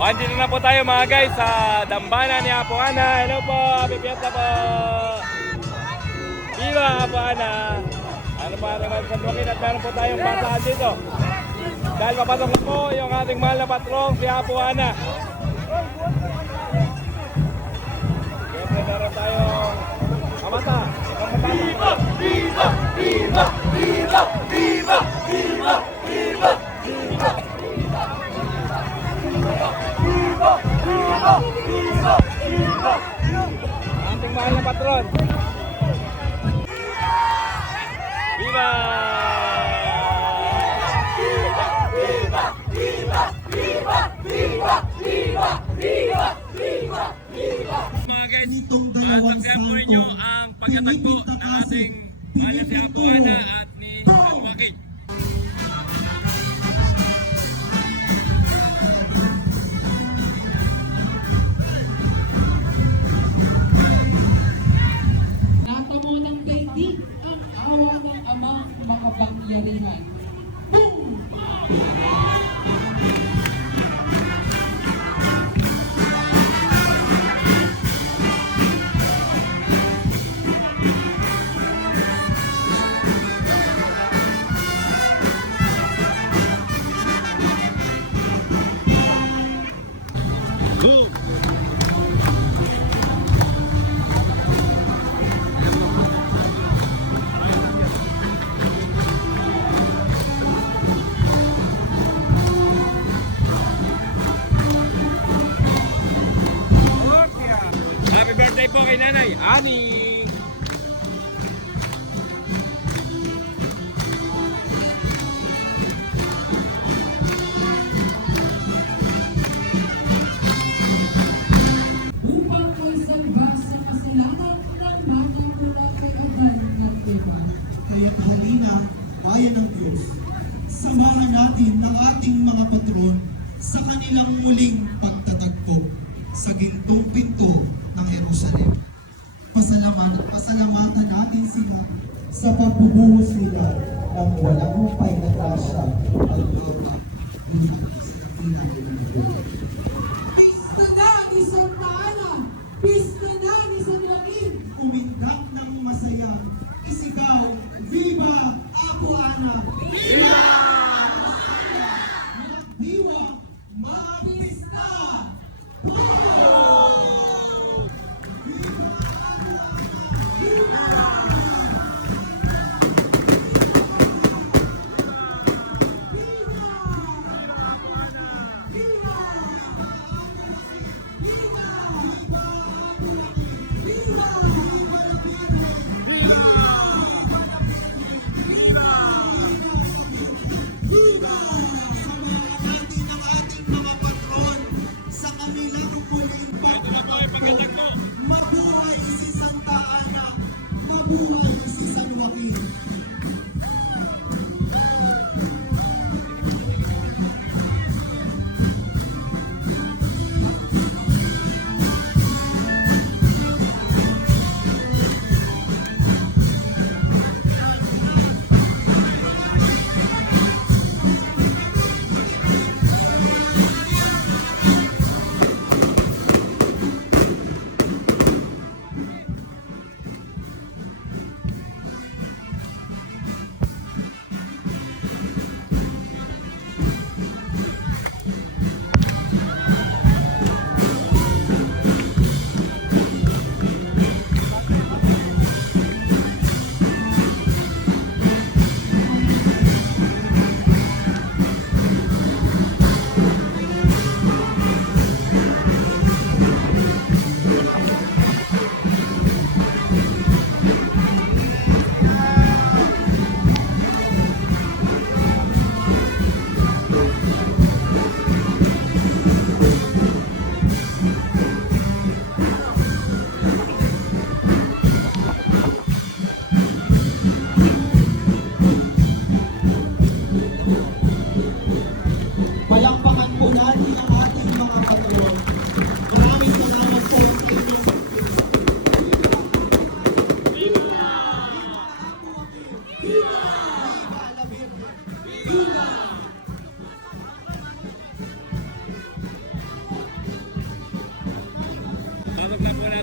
Andito na po tayo mga guys sa dambana ni Apo Ana. Hello po, happy fiesta po. Viva Apo Ana. Ano pa naman sa Joaquin at meron po tayong bataan dito. Dahil papasok na po yung ating mahal na patrong si Apo Ana. Siyempre meron tayong kamata. Viva! Viva! Viva! Viva! Viva! Viva! Viva! Viva! Viva! Viva! Viva! Viva! Ating mahal na patron. Viva! Viva! Viva! Viva! Viva! Viva! Viva! Viva! Viva! Viva! Mga guys, tagyan po ninyo ang pagkatagpo ng ating mahal na si Apo Ana at ni Joaquin. Natamo ng daigdig ang awa ng amang makapangyarihan. Boom! Boom! Happy birthday po kay Nanay Ani! Upang may salba sa kasalanan ng mga mula kay Adan at Eva. Kaya't halina, bayan ng Diyos, samahan natin ang ating mga patron sa kanilang muling pagtatagpo sa gintong pinto ng Jerusalem. Pasalamatan natin sila sa pagbubuhos nila ng walang hupay na grasya at lupa. Pista na ni Santa Ana! Pista na ni San Joaquin! Umindak ng masaya, isigaw, Viva Apo Ana! Viva! Magdiwa, mapista!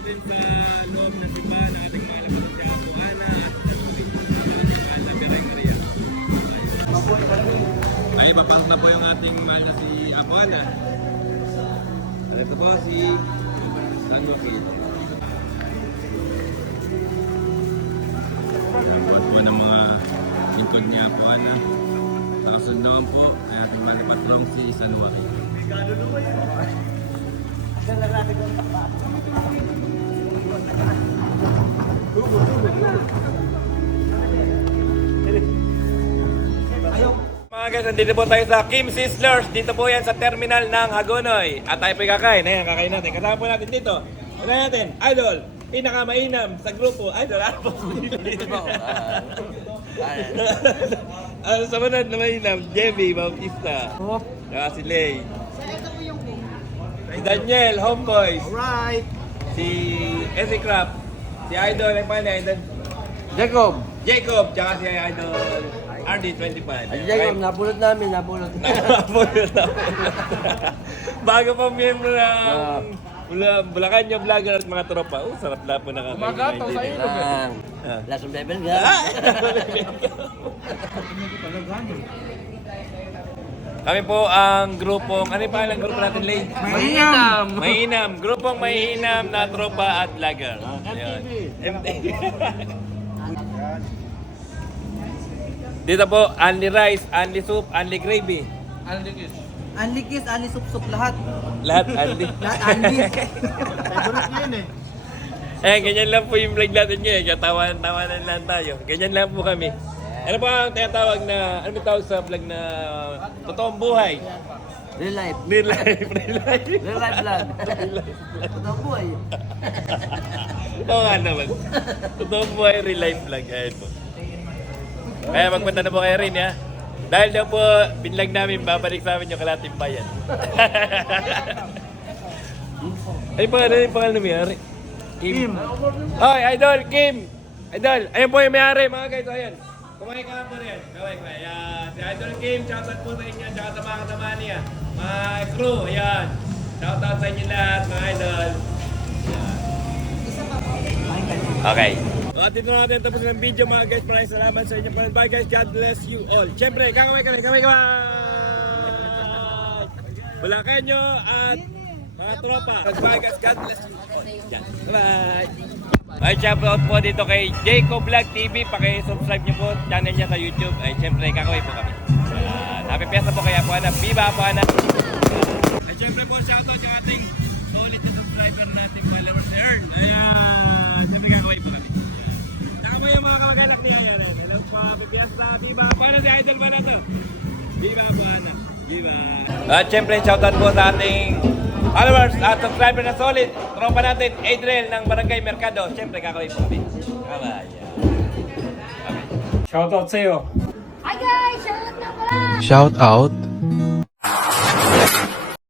natin sa loob ng simbahan ng ating mahal na si Apo Ana at ating mahal na Biray Maria. Ay, papasok na po yung ating mahal na si Apo Ana. At ito po si San Joaquin. Lahat po ng mga lingkod niya Apo Ana. Nakasundawan po ay ating mahal na patrong si San Joaquin. Mga guys, nandito po tayo sa Kim Sizzlers. Dito po yan sa terminal ng Hagonoy. At tayo po kakain. Ayan, kakain natin. Kasama po natin dito. Kakain natin, Idol. Pinakamainam sa grupo. Idol, ano po? Ano sa manad na mainam? Jemmy Bautista. Saka si Lay. Si Daniel, Homeboys. Alright. Si Ezzy Craft. Si Idol, ang panay. Jacob. Jacob, tsaka si Idol RD25. Jacob, napulot namin, napulot. Bago pa miyembro ng Bulacanyo Vlogger at mga tropa. Sarap na po nakakain. Kumagataw sa ilog eh. Last of level ka. Kami po ang grupong, ano yung pangalang grupo natin, Lay? Mainam. Mainam. Grupong mainam na tropa at vlogger. Ayun. MTV. Dito po, only rice, only soup, only gravy. Anli kiss, anli sup-sup lahat. Lahat only. Lahat anli. Ganyan lang po yung vlog natin ngayon. Kaya tawanan lang tayo. Ganyan lang po kami. Ano pa ang tinatawag na, ano tawag sa vlog na totoong buhay? Real life. Real life, real life. Real life vlog. Totoo buhay. Oo nga naman. Totoong buhay, real life vlog. Ayan po. Kaya magpunta na po kayo rin, ha? Dahil daw po, binlag namin, babalik sa amin yung Kalating Bayan. Ay, pangalan mo yari? Kim. Oy, Idol, Kim. Idol, ayun po yung may-ari, mga guys, ayan. Kumain ka po rin. Kumain. Ayan. Si Idol Kim, shoutout po sa inyo, tsaka sa mga kasama niya. Mga crew, ayan. Shoutout sa inyo lahat, mga idol. Ayan. Okay. At dito na natin tapos ng video, mga guys. Maraming salamat sa inyo. Bye guys, God bless you all. Siyempre, kamay. Bulacanyo at mga tropa. Bye guys, God bless you all. Yan. Bye. Ay, shout out po dito kay Jacob Vlog TV. Paki-subscribe niyo po channel niya sa YouTube. Ay, siyempre, kakaway po kami. Happy Fiesta po kaya po, Ana. Viva po, Ana. Ay, siyempre po, shout out yung ating solid na subscriber natin, followers si Earn. Ayan, siyempre, kakaway po kami. Saka mo yung mga kamag-anak niya. Ayan, hello po, Happy Fiesta. Viva. Paano si Idol pa na to? Viva po, Ana. Viva. At siyempre, shout out po sa ating followers at subscriber na solid. Tropa natin, Adriel ng Barangay Mercado. Siyempre, kakaway po kami. Bye-bye. Shoutout sa'yo. Hi guys! Shout out na pala! Shout out